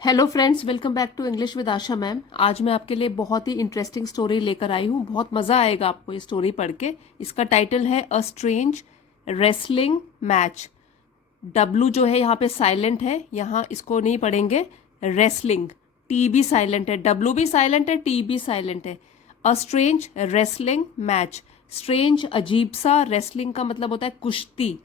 Hello friends, welcome back to English with Asha ma'am. आज मैं आपके लिए बहुत ही इंटरेस्टिंग स्टोरी लेकर आई हूँ। बहुत मज़ा आएगा आपको ये स्टोरी पढ़ के। इसका टाइटल है a strange wrestling match. W जो है यहाँ पे साइलेंट है, यहाँ इसको नहीं पढ़ेंगे। रेसलिंग, टी भी साइलेंट है, डब्लू भी साइलेंट है, टी भी साइलेंट है। A strange wrestling match. Strange अजीब सा, रेसलिंग का मतलब होता है कुश्ती।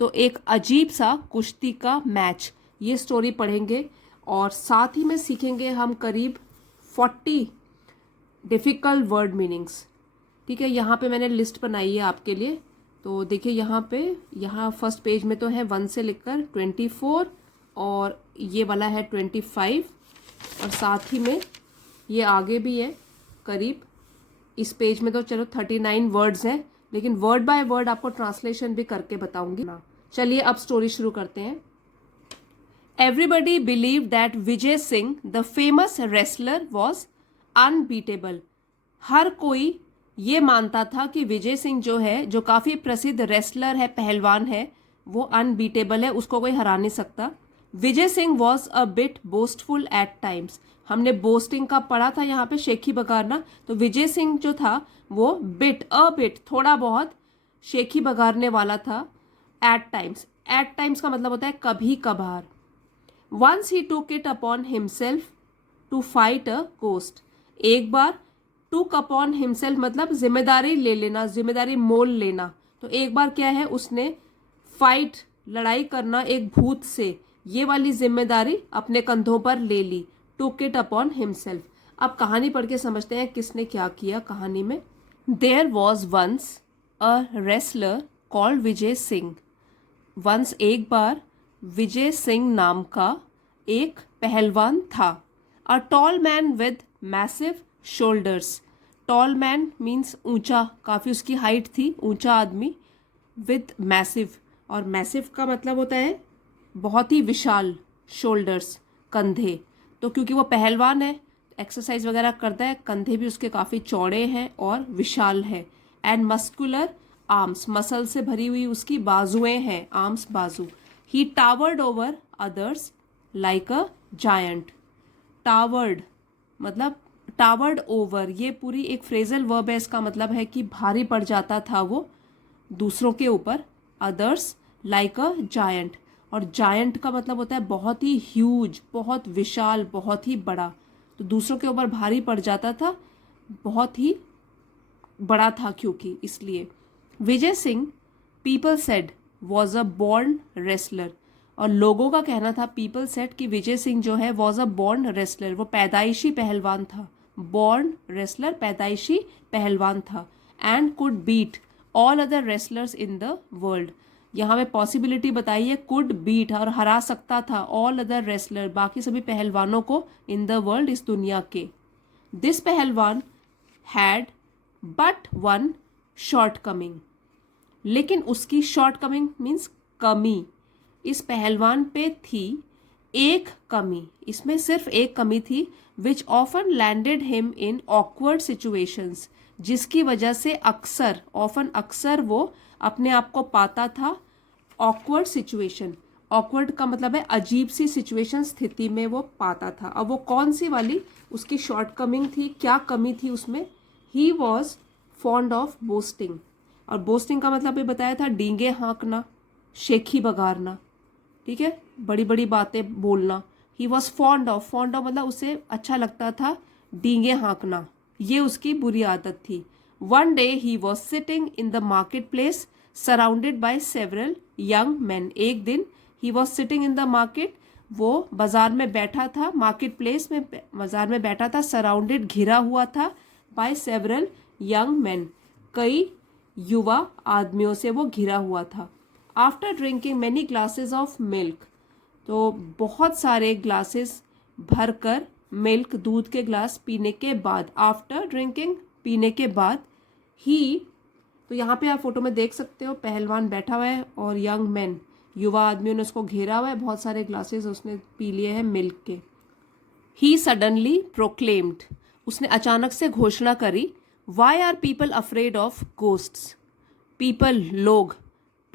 तो एक अजीब सा कुश्ती का मैच, ये स्टोरी पढ़ेंगे। और साथ ही में सीखेंगे हम करीब 40 डिफ़िकल्ट वर्ड मीनिंग्स। ठीक है, यहाँ पे मैंने लिस्ट बनाई है आपके लिए। तो देखिए यहाँ पे, यहाँ फर्स्ट पेज में तो है 1 से लेकर 24, और ये वाला है 25, और साथ ही में ये आगे भी है करीब। इस पेज में तो चलो 39 वर्ड्स हैं, लेकिन वर्ड बाय वर्ड आपको ट्रांसलेशन भी करके बताऊंगी ना। चलिए अब स्टोरी शुरू करते हैं। Everybody believed that Vijay Singh, the famous wrestler, was unbeatable. हर कोई ये मानता था कि विजय सिंह जो है, जो काफ़ी प्रसिद्ध रेसलर है, पहलवान है, वो अनबीटेबल है, उसको कोई हरा नहीं सकता। Vijay Singh was a bit boastful at times. हमने बोस्टिंग का पढ़ा था यहाँ पे, शेखी बगारना। तो विजय सिंह जो था वो बिट थोड़ा बहुत शेखी बगारने वाला था। एट टाइम्स, एट टाइम्स का मतलब होता है कभी कभार। Once he took it upon himself to fight a ghost. एक बार took upon himself मतलब जिम्मेदारी ले लेना, जिम्मेदारी मोल लेना। तो एक बार क्या है, उसने फाइट, लड़ाई करना एक भूत से, ये वाली जिम्मेदारी अपने कंधों पर ले ली। took it upon himself। अब कहानी पढ़ के समझते हैं किसने क्या किया कहानी में। There was once a wrestler called Vijay Singh. Once एक बार विजय सिंह नाम का एक पहलवान था। A tall man with massive shoulders. Tall man means ऊंचा, काफ़ी उसकी हाइट थी, ऊंचा आदमी। विद मैसिव, और मैसिव का मतलब होता है बहुत ही विशाल। शोल्डर्स, कंधे। तो क्योंकि वो पहलवान है, एक्सरसाइज वगैरह करता है, कंधे भी उसके काफ़ी चौड़े हैं और विशाल है। एंड मस्कुलर आर्म्स, मसल से भरी हुई उसकी बाजुएं हैं, आर्म्स बाजू। He towered over others like a giant. Towered मतलब टावर्ड ओवर, ये पूरी एक फ्रेजल वर्ब है। इसका मतलब है कि भारी पड़ जाता था वो दूसरों के ऊपर। अदर्स लाइक अ जायंट, और जायंट का मतलब होता है बहुत ही ह्यूज, बहुत विशाल, बहुत ही बड़ा। तो दूसरों के ऊपर भारी पड़ जाता था, बहुत ही बड़ा था क्योंकि, इसलिए। Vijay Singh, people said, was a born wrestler. और लोगों का कहना था, पीपल सेड, कि विजय सिंह जो है वॉज अ बॉर्न रेसलर, वो पैदाइशी पहलवान था। बॉर्न रेसलर, पैदाइशी पहलवान था। And could beat all other wrestlers in the world. यहाँ पे पॉसिबिलिटी बताई है, कुड बीट, और हरा सकता था, ऑल अदर रेसलर, बाकी सभी पहलवानों को, इन द वर्ल्ड, इस दुनिया के। दिस पहलवान had but one short coming. लेकिन उसकी शॉर्ट कमिंग मीन्स कमी, इस पहलवान पे थी एक कमी, इसमें सिर्फ एक कमी थी। Which often landed him in awkward situations, जिसकी वजह से अक्सर, ऑफन अक्सर, वो अपने आप को पाता था ऑकवर्ड सिचुएशन। ऑकवर्ड का मतलब है अजीब सी सिचुएशन, स्थिति में वो पाता था। अब वो कौन सी वाली उसकी शॉर्ट कमिंग थी, क्या कमी थी उसमें। He was fond of boasting, और बोस्टिंग का मतलब ये बताया था डींगे हाँकना, शेखी बगारना। ठीक है, बड़ी बड़ी बातें बोलना। He was fond of, fond of मतलब उसे अच्छा लगता था डींगे हाँकना, ये उसकी बुरी आदत थी। One day he was sitting in the market place surrounded by several young man. एक दिन he was sitting in the market, वो बाजार में बैठा था, मार्केट प्लेस में, बाजार में बैठा था, सराउंडेड, घिरा हुआ था, बाय सेवरल यंग मैन, कई युवा आदमियों से वो घिरा हुआ था। After drinking many glasses of milk, तो बहुत सारे ग्लासेस भरकर, मिल्क, दूध के ग्लास पीने के बाद, आफ्टर ड्रिंकिंग, पीने के बाद, ही, तो यहाँ पे आप फोटो में देख सकते हो, पहलवान बैठा हुआ है और यंग मैन, युवा आदमियों ने उसको घेरा हुआ है, बहुत सारे ग्लासेस उसने पी लिए हैं मिल्क के। ही सडनली प्रोक्लेम्ड, उसने अचानक से घोषणा करी, why are people afraid of ghosts. People लोग,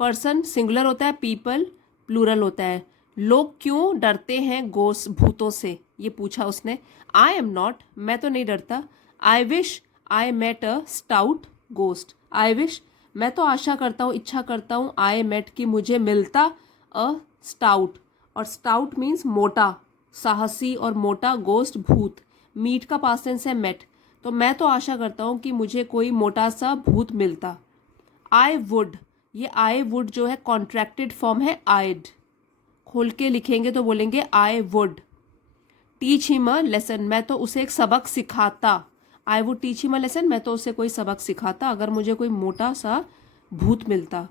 पर्सन सिंगुलर होता है, पीपल प्लूरल होता है। लोग क्यों डरते हैं गोस्ट भूतों से, ये पूछा उसने। आई एम नॉट, मैं तो नहीं डरता। I wish I met a stout ghost, I wish, मैं तो आशा करता हूँ, इच्छा करता हूँ, आई मेट कि मुझे मिलता, अ स्टाउट, और स्टाउट मीन्स मोटा, साहसी और मोटा, गोस्ट भूत, मीट का पास्ट टेंस है मेट, तो मैं तो आशा करता हूँ कि मुझे कोई मोटा सा भूत मिलता। आई वुड, ये आई वुड जो है कॉन्ट्रैक्टेड फॉर्म है आइड, खोल के लिखेंगे तो बोलेंगे I would. Teach him a lesson, मैं तो उसे एक सबक सिखाता, I would teach him a lesson, मैं तो उसे कोई सबक सिखाता अगर मुझे कोई मोटा सा भूत मिलता।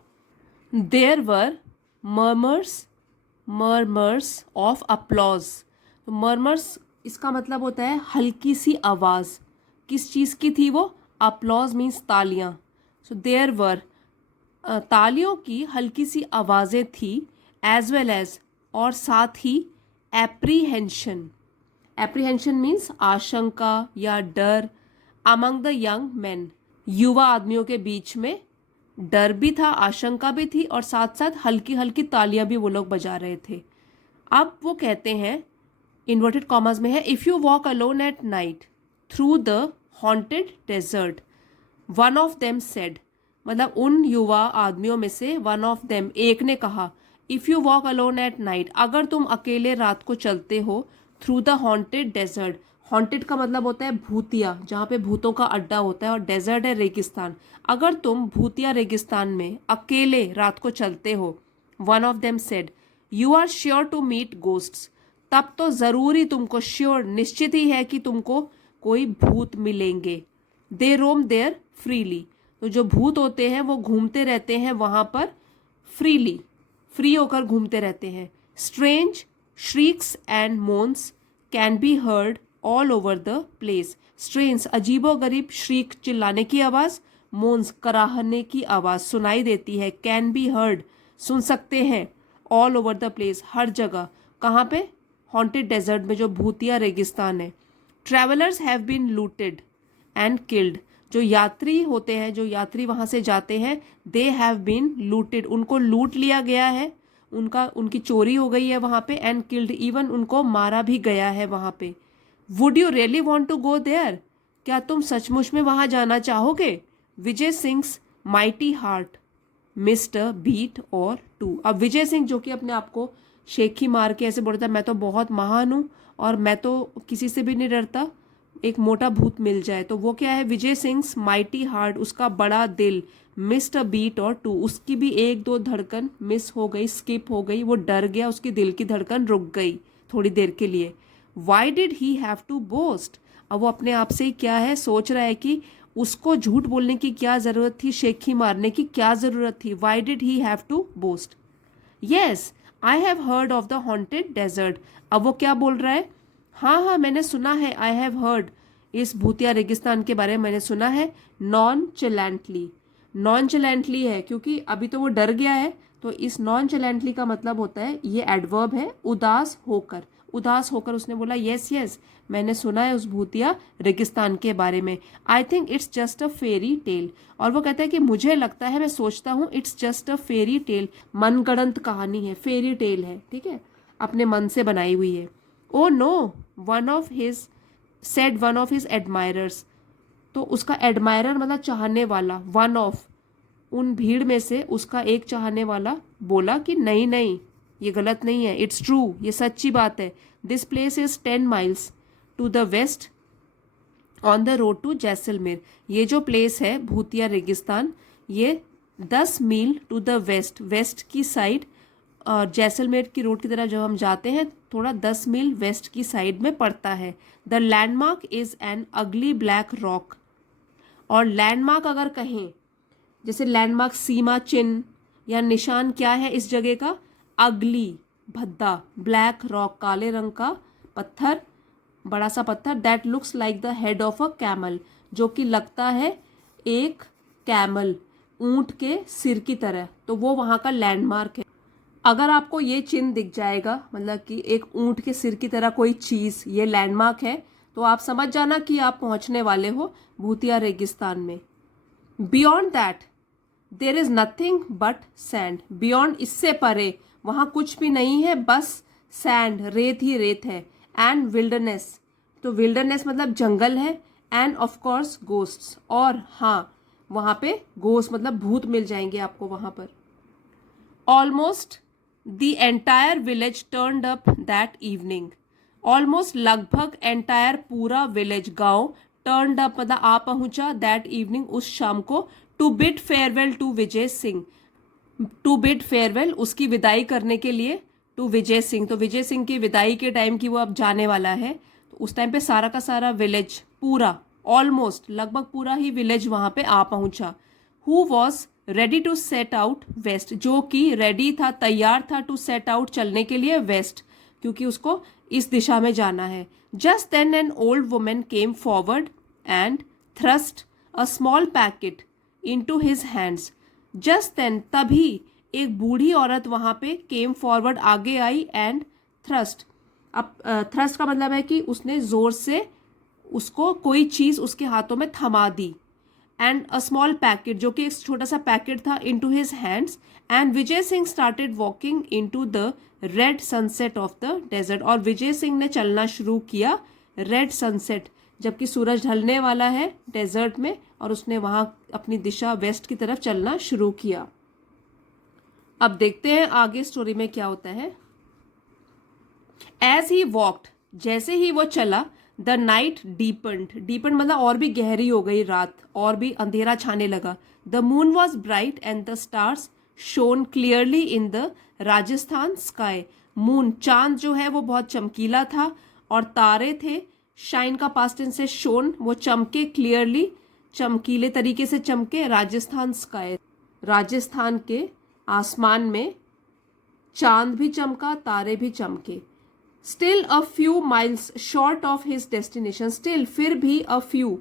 There were murmurs, murmurs of applause, तो मर्मर्स इसका मतलब होता है हल्की सी आवाज़, किस चीज़ की थी वो, अप्लॉज मीन्स तालियाँ, सो देयर वर, तालियों की हल्की सी आवाज़ें थी, एज वेल एज, और साथ ही, एप्रीहेंशन, एप्रीहेंशन मीन्स आशंका या डर, अमंग द यंग मैन, युवा आदमियों के बीच में डर भी था, आशंका भी थी, और साथ साथ हल्की हल्की तालियां भी वो लोग बजा रहे थे। अब वो कहते हैं, इन्वर्टेड कॉमर्स में है, if you walk alone at night through the haunted desert, one of them said, मतलब उन युवा आदमियों में से वन ऑफ देम, एक ने कहा, if you walk alone at night, अगर तुम अकेले रात को चलते हो, through the haunted desert, haunted का मतलब होता है भूतिया, जहाँ पे भूतों का अड्डा होता है, और डेजर्ट है रेगिस्तान, अगर तुम भूतिया रेगिस्तान में अकेले रात को चलते हो, one of them said, you are sure to meet ghosts, तब तो ज़रूरी तुमको, श्योर निश्चित ही है कि तुमको कोई भूत मिलेंगे। दे रोम देयर फ्रीली, तो जो भूत होते हैं वो घूमते रहते हैं वहाँ पर फ्रीली, फ्री होकर घूमते रहते हैं। Strange shrieks and moans can be heard all over the place, strange अजीबो गरीब, श्रीक चिल्लाने की आवाज़, मोन्स कराहने की आवाज़ सुनाई देती है, कैन बी हर्ड सुन सकते हैं, ऑल ओवर द प्लेस हर जगह, कहाँ पे, हॉन्टेड डेजर्ट में जो भूतिया रेगिस्तान है। Travellers have been looted and killed, जो यात्री होते हैं, जो यात्री वहाँ से जाते हैं, दे हैव बीन लूटेड, उनको लूट लिया गया है, उनकी चोरी हो गई है वहाँ पे, एंड किल्ड इवन उनको मारा भी गया है वहाँ पे। Would you really want to go there, क्या तुम सचमुच में वहाँ जाना चाहोगे। Vijay Singh's mighty heart missed a beat or two, अब विजय सिंह जो कि अपने आप को शेखी मार के ऐसे बोलता है, मैं तो बहुत महान हूँ और मैं तो किसी से भी नहीं डरता, एक मोटा भूत मिल जाए, तो वो क्या है, विजय सिंग्स माइटी हार्ट, उसका बड़ा दिल, missed a beat or to, उसकी भी एक दो धड़कन मिस हो गई, स्किप हो गई, वो डर गया, उसकी दिल की धड़कन रुक गई थोड़ी देर के लिए। Why did he have to boast, अब वो अपने आप से क्या है सोच रहा है कि उसको झूठ बोलने की क्या ज़रूरत थी, शेखी मारने की क्या ज़रूरत थी, why did he have to boast. Yes I have heard of the haunted desert, अब वो क्या बोल रहा है, हाँ हाँ मैंने सुना है, आई हैव हर्ड, इस भूतिया रेगिस्तान के बारे में मैंने सुना है। नॉन चैलेंटली, नॉन चैलेंटली है क्योंकि अभी तो वो डर गया है, तो इस नॉन चैलेंटली का मतलब होता है, ये एडवर्ब है, उदास होकर, उदास होकर उसने बोला, यस यस मैंने सुना है उस भूतिया रेगिस्तान के बारे में। I think it's just a fairy tell, और वो कहता है कि मुझे लगता है, मैं सोचता हूँ, it's just a fairy tale, मनगढ़ंत कहानी है, फेरी टेल है, ठीक है, अपने मन से बनाई हुई है। Oh no, one of his said one of his admirers, तो उसका एडमायरर मतलब चाहने वाला, वन ऑफ, उन भीड़ में से उसका एक चाहने वाला बोला कि नहीं नहीं ये गलत नहीं है, इट्स ट्रू, ये सच्ची बात है। This place is 10 miles to the west on the road to Jaisalmer, ये जो प्लेस है भूतिया रेगिस्तान, ये 10 मील टू द वेस्ट, वेस्ट की साइड, और जैसलमेर की रोड की तरफ जब हम जाते हैं थोड़ा 10 मील वेस्ट की साइड में पड़ता है। द लैंडमार्क इज एन अगली ब्लैक रॉक, और लैंडमार्क अगर कहें, जैसे लैंडमार्क सीमा चिन्ह या निशान क्या है इस जगह का, अगली भद्दा, ब्लैक रॉक काले रंग का पत्थर, बड़ा सा पत्थर, that looks like the head of a camel, जो कि लगता है एक कैमल, ऊंट के सिर की तरह, तो वो वहाँ का लैंडमार्क है। अगर आपको ये चिन्ह दिख जाएगा, मतलब कि एक ऊंट के सिर की तरह कोई चीज़, ये लैंडमार्क है, तो आप समझ जाना कि आप पहुँचने वाले हो भूतिया रेगिस्तान में। Beyond that there is nothing but sand, beyond इससे परे, वहाँ कुछ भी नहीं है, बस सैंड, रेत ही रेत है, एंड विल्डरनेस, तो विल्डरनेस मतलब जंगल है, एंड ऑफ कोर्स गोस्ट्स, और हाँ वहाँ पे घोस्ट मतलब भूत मिल जाएंगे आपको वहाँ पर। Almost the entire village turned up that evening, almost लगभग एंटायर पूरा विलेज गांव, टर्नड अप मतलब आ पहुंचा, दैट इवनिंग उस शाम को, to bid farewell to Vijay Singh, to bid farewell उसकी विदाई करने के लिए, टू विजय सिंह, तो विजय सिंह की विदाई के टाइम की वो अब जाने वाला है, तो उस टाइम पे सारा का सारा विलेज, पूरा ऑलमोस्ट लगभग पूरा ही विलेज वहां पे आ पहुंचा। Who was ready to set out west, जो कि रेडी था, तैयार था, टू सेट आउट चलने के लिए वेस्ट, क्योंकि उसको इस दिशा में जाना है। Just then an old women came forward and thrust a small packet into his hands, just then तभी एक बूढ़ी औरत वहां पे केम फॉरवर्ड आगे आई, एंड थ्रस्ट, अब थ्रस्ट का मतलब है कि उसने जोर से उसको कोई चीज उसके हाथों में थमा दी, एंड अ स्मॉल पैकेट, जो कि एक छोटा सा पैकेट था, into his hands, and Vijay Singh started walking into the red sunset of the desert, और विजय सिंह ने चलना शुरू किया रेड सनसेट, जबकि सूरज ढलने वाला है डेजर्ट में, और उसने वहां अपनी दिशा वेस्ट की तरफ चलना शुरू किया। अब देखते हैं आगे स्टोरी में क्या होता है। एज ही वॉक्ड, जैसे ही वो चला, द नाइट डीपन्ड, डीपन्ड मतलब और भी गहरी हो गई रात, और भी अंधेरा छाने लगा। The moon was bright and the stars shown clearly in the Rajasthan sky, moon चांद जो है वो बहुत चमकीला था, और तारे थे, शाइन का पास्ट टेंस से शोन, वो चमके, क्लियरली चमकीले तरीके से चमके, राजस्थान स्काई, राजस्थान के आसमान में चांद भी चमका, तारे भी चमके। Still a few miles short of his destination, still फिर भी, अ फ्यू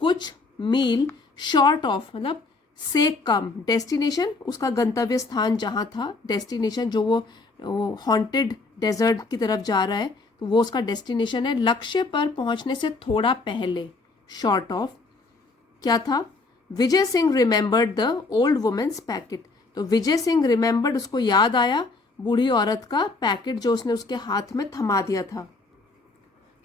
कुछ मील, शॉर्ट ऑफ मतलब से कम, डेस्टिनेशन उसका गंतव्य स्थान जहाँ था, डेस्टिनेशन जो वो हॉन्टेड डेजर्ट की तरफ जा रहा है, तो वो उसका डेस्टिनेशन है, लक्ष्य पर पहुंचने से थोड़ा पहले, शॉर्ट ऑफ क्या था। Vijay Singh remembered the old woman's packet, तो विजय सिंह रिमेंबर्ड उसको याद आया बूढ़ी औरत का पैकेट जो उसने उसके हाथ में थमा दिया था।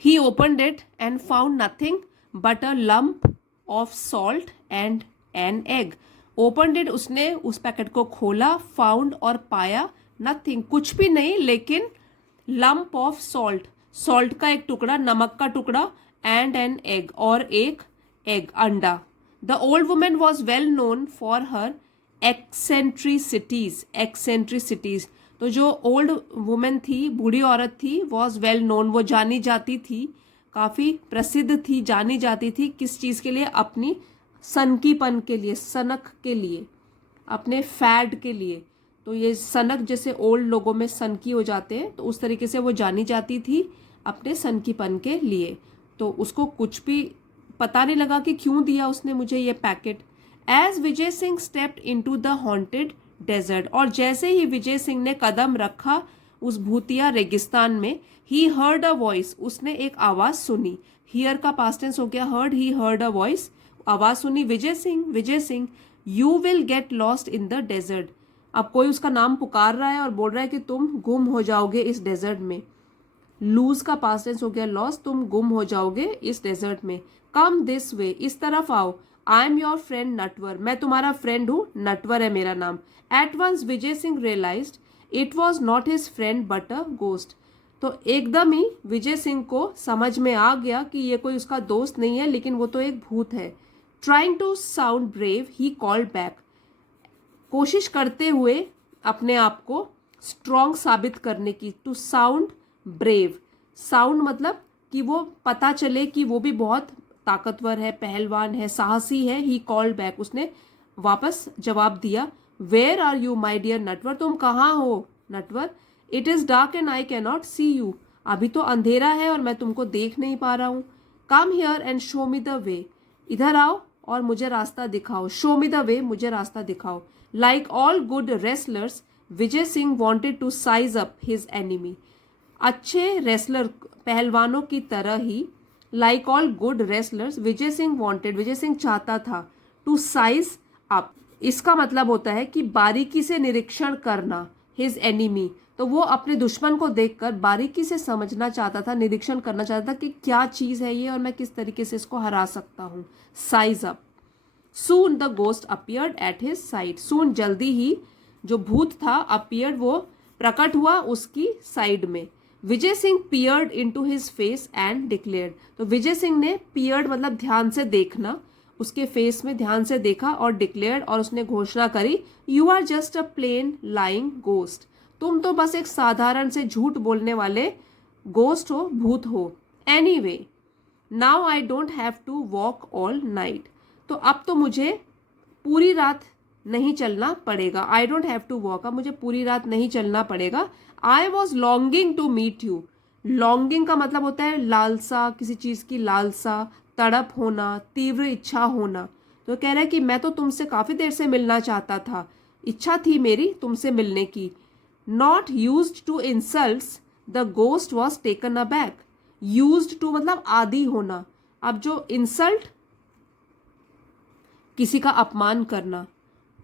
He opened it and found nothing but a lump of salt and an egg, opened it उसने उस पैकेट को खोला, फाउंड और पाया, नथिंग कुछ भी नहीं, लेकिन लंप ऑफ सॉल्ट, सॉल्ट का एक टुकड़ा, नमक का टुकड़ा, एंड एन एग और एक एग, अंडा। The old woman was well known for her eccentricities, eccentricities, तो जो ओल्ड वुमेन थी, बूढ़ी औरत थी, वॉज वेल नोन, वो जानी जाती थी, काफ़ी प्रसिद्ध थी, जानी जाती थी, किस चीज़ के लिए, अपनी सनकीपन के लिए, सनक के लिए, अपने फैड के लिए, तो ये सनक जैसे ओल्ड लोगों में सनकी हो जाते हैं, तो उस तरीके से वो जानी जाती थी अपने सनकीपन के लिए। तो उसको कुछ भी पता नहीं लगा कि क्यों दिया उसने मुझे ये packet. As Vijay Singh stepped into the haunted desert, और जैसे ही विजय सिंह ने कदम रखा उस भूतिया रेगिस्तान में, ही हर्ड अ वॉइस, उसने एक आवाज सुनी, हियर का पास्ट टेंस हो गया heard, he heard a voice, आवाज सुनी, Vijay Singh, Vijay Singh, you will get lost in the desert, अब कोई उसका नाम पुकार रहा है और बोल रहा है कि तुम गुम हो जाओगे इस डेजर्ट में, लूज का पास्ट टेंस हो गया लॉस, तुम गुम हो जाओगे इस डेजर्ट में। कम दिस वे, इस तरफ आओ, I am your friend Natwar, मैं तुम्हारा फ्रेंड हूँ, नटवर है मेरा नाम। At once Vijay Singh realised it was not his friend but a ghost, तो एकदम ही विजय सिंह को समझ में आ गया कि ये कोई उसका दोस्त नहीं है, लेकिन वो तो एक भूत है। Trying to sound brave he called back, कोशिश करते हुए अपने आप को स्ट्रॉन्ग साबित करने की, टू साउंड ब्रेव, साउंड मतलब कि वो पता चले कि वो भी बहुत ताकतवर है, पहलवान है, साहसी है। ही कॉल्ड बैक, उसने वापस जवाब दिया, where are you my dear Natwar, तुम कहाँ हो Natwar. It is dark and I can not see you, अभी तो अंधेरा है और मैं तुमको देख नहीं पा रहा हूँ। Come here and show me the way, इधर आओ और मुझे रास्ता दिखाओ, शो मी द वे, मुझे रास्ता दिखाओ। Like all good wrestlers Vijay Singh wanted to size up his enemy, अच्छे रेसलर पहलवानों की तरह ही, like all good wrestlers Vijay Singh wanted, Vijay Singh चाहता था, टू साइज अप, इसका मतलब होता है कि बारीकी से निरीक्षण करना, हिज एनिमी, तो वो अपने दुश्मन को देखकर बारीकी से समझना चाहता था, निरीक्षण करना चाहता था कि क्या चीज है ये और मैं किस तरीके से इसको हरा सकता हूँ. Size up. Soon the ghost appeared at his side. Soon जल्दी ही जो भूत था, अपीयर्ड वो प्रकट हुआ उसकी साइड में. Vijay Singh peered into his face and declared. तो विजय सिंह ने पियर्ड मतलब ध्यान से देखना, उसके फेस में ध्यान से देखा और डिक्लेयर्ड और उसने घोषणा करी, you are just a plain lying ghost. तुम तो बस एक साधारण से झूठ बोलने वाले गोस्ट हो, भूत हो. Anyway now I don't have to walk all night. तो अब तो मुझे पूरी रात नहीं चलना पड़ेगा. I don't have to walk, अब मुझे पूरी रात नहीं चलना पड़ेगा. I was longing to meet you. Longing का मतलब होता है लालसा, किसी चीज की लालसा, तड़प होना, तीव्र इच्छा होना. तो कह रहा है कि मैं तो तुमसे काफी देर से मिलना चाहता था, इच्छा थी मेरी तुमसे मिलने की. Not used to insults the ghost was taken aback. Used to मतलब आदी होना. अब जो इंसल्ट, किसी का अपमान करना,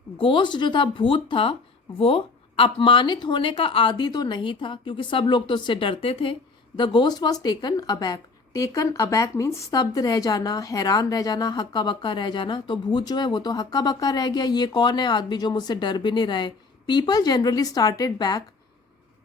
गोस्ट जो था, भूत था, वो अपमानित होने का आदी तो नहीं था क्योंकि सब लोग तो उससे डरते थे. The ghost was taken aback. Taken aback means स्तब्ध रह जाना, हैरान रह जाना, हक्का बक्का रह जाना. तो भूत जो है वो तो हक्का बक्का रह गया, ये कौन है आदमी जो मुझसे डर भी नहीं रहा है. People generally started back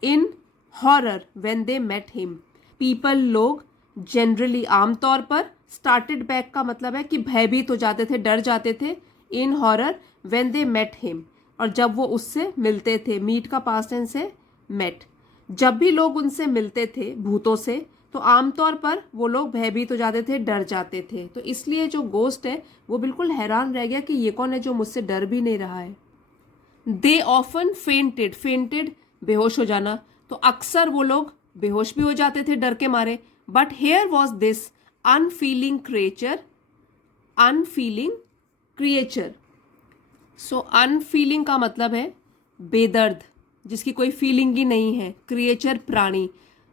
in horror when they met him. People लोग जनरली आमतौर पर, स्टार्टेड बैक का मतलब है कि भयभीत हो जाते थे, डर जाते थे. In horror when they met him, और जब वो उससे मिलते थे. मीट का पास्ट टेंस है मेट. जब भी लोग उनसे मिलते थे भूतों से तो आमतौर पर वो लोग भयभीत हो जाते थे, डर जाते थे. तो इसलिए जो गोस्ट है वो बिल्कुल हैरान रह गया कि ये कौन है जो मुझसे डर भी नहीं रहा है. They often fainted. फेंटेड बेहोश हो जाना, तो अक्सर वो लोग बेहोश भी हो जाते थे डर के मारे. But here was this unfailing creature. Unfailing creature. So unfailing का मतलब है बेदर्द, जिसकी कोई फीलिंग ही नहीं है. क्रिएचर प्राणी.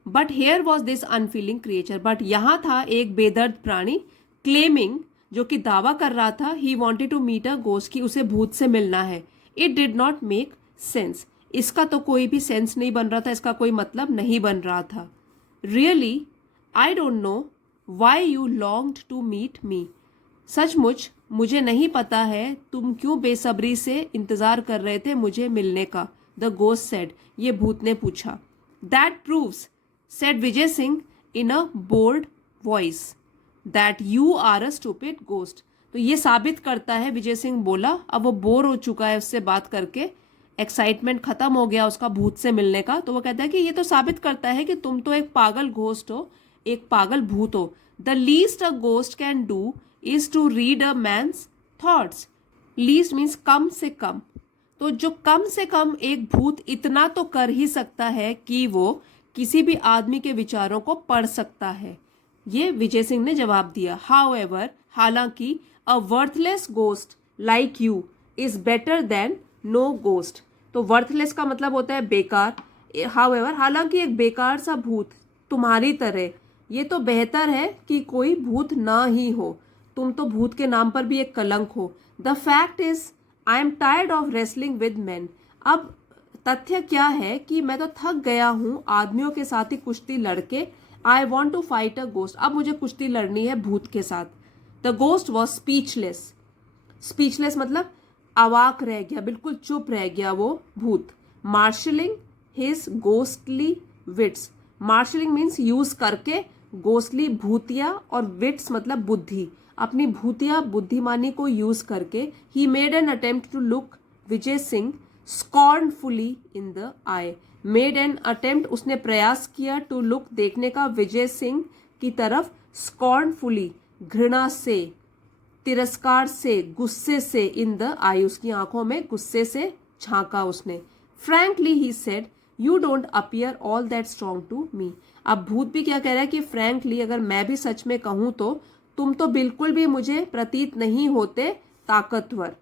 But here was this unfailing creature. But यहाँ था एक बेदर्द प्राणी. क्लेमिंग, जो कि दावा कर रहा था, he wanted to meet a ghost, की उसे भूत से मिलना है. It did not make sense. इसका तो कोई भी सेंस नहीं बन रहा था, इसका कोई मतलब नहीं बन रहा था. Really I don't know why you longed to meet me. सचमुच मुझे नहीं पता है तुम क्यों बेसब्री से इंतजार कर रहे थे मुझे मिलने का. The ghost said. ये भूत ने पूछा. That proves, said Vijay Singh in a bold voice, that you are a stupid ghost. तो ये साबित करता है, विजय सिंह बोला, अब वो बोर हो चुका है उससे बात करके, एक्साइटमेंट खत्म हो गया उसका भूत से मिलने का. तो वो कहता है कि ये तो साबित करता है कि तुम तो एक पागल घोस्ट हो, एक पागल भूत हो. The least a ghost can do is to read a man's thoughts. Least means कम से कम. तो जो कम से कम एक भूत इतना तो कर ही सकता है कि वो किसी भी आदमी के विचारों को पढ़ सकता है. ये विजय सिंह ने जवाब दिया. हाउएवर, हालांकि, a worthless ghost like you is better than no ghost. तो वर्थलेस का मतलब होता है बेकार. हाउएवर, हालांकि एक बेकार सा भूत तुम्हारी तरह, ये तो बेहतर है कि कोई भूत ना ही हो. तुम तो भूत के नाम पर भी एक कलंक हो. The fact is I am tired of wrestling with man. अब तथ्य क्या है कि मैं तो थक गया हूं आदमियों के साथ ही कुश्ती लड़के. I want to fight a ghost. अब मुझे कुश्ती लड़नी है भूत के साथ. The ghost was speechless. Speechless मतलब अवाक रह गया, बिल्कुल चुप रह गया वो भूत. Marshalling his ghostly wits. Marshalling means use करके, गोस्टली भूतिया, और विट्स मतलब बुद्धि. अपनी भूतिया बुद्धिमानी को यूज करके he made an attempt to look Vijay Singh scornfully in the eye. Made an attempt, उसने प्रयास किया, टू लुक देखने का, विजय सिंह की तरफ, स्कॉर्नफुली घृणा से, तिरस्कार से, गुस्से से, इन द आई, उसकी आंखों में गुस्से से झांका उसने. Frankly he said, you don't appear all that strong to me. अब भूत भी क्या कह रहा है कि फ्रैंकली, अगर मैं भी सच में कहूं तो तुम तो बिल्कुल भी मुझे प्रतीत नहीं होते ताकतवर.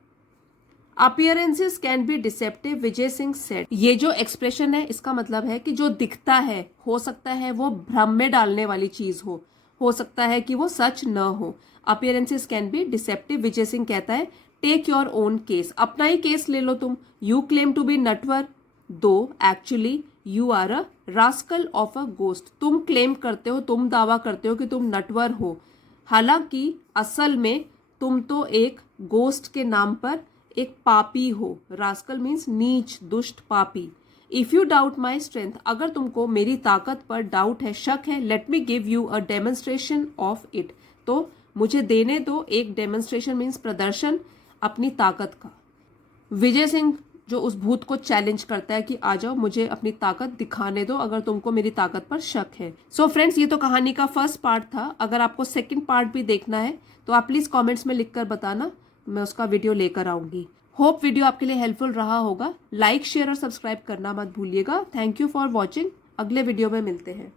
Appearances can be deceptive, Vijay Singh said. ये जो एक्सप्रेशन है इसका मतलब है कि जो दिखता है हो सकता है वो भ्रम में डालने वाली चीज हो सकता है कि वो सच न हो. Appearances can be deceptive. Vijay Singh कहता है, टेक योर ओन केस. अपना ही केस ले लो तुम. You claim to be Natwar, though actually you are a rascal of a ghost. तुम क्लेम करते हो, तुम दावा करते हो कि तुम नटवर हो, हालांकि असल में तुम तो एक गोस्ट के नाम पर एक पापी हो। रास्कल मीन्स नीच, दुष्ट, पापी। If you doubt my strength, अगर तुमको मेरी ताकत पर डाउट है, शक है, let me give you a demonstration of it, तो मुझे देने दो एक डेमोन्स्ट्रेशन मीन्स प्रदर्शन अपनी ताकत का। विजय सिंह जो उस भूत को चैलेंज करता है कि आ जाओ, मुझे अपनी ताकत दिखाने दो अगर तुमको मेरी ताकत पर शक है। सो फ्रेंड्स, ये तो कहानी का फर्स्ट पार्ट था। अगर आपको सेकंड पार्ट भी देखना है तो आप प्लीज कमेंट्स में लिखकर बताना, मैं उसका वीडियो लेकर आऊंगी। होप वीडियो आपके लिए हेल्पफुल रहा होगा। लाइक, शेयर और सब्सक्राइब करना मत भूलिएगा। Thank you for watching. अगले वीडियो में मिलते हैं।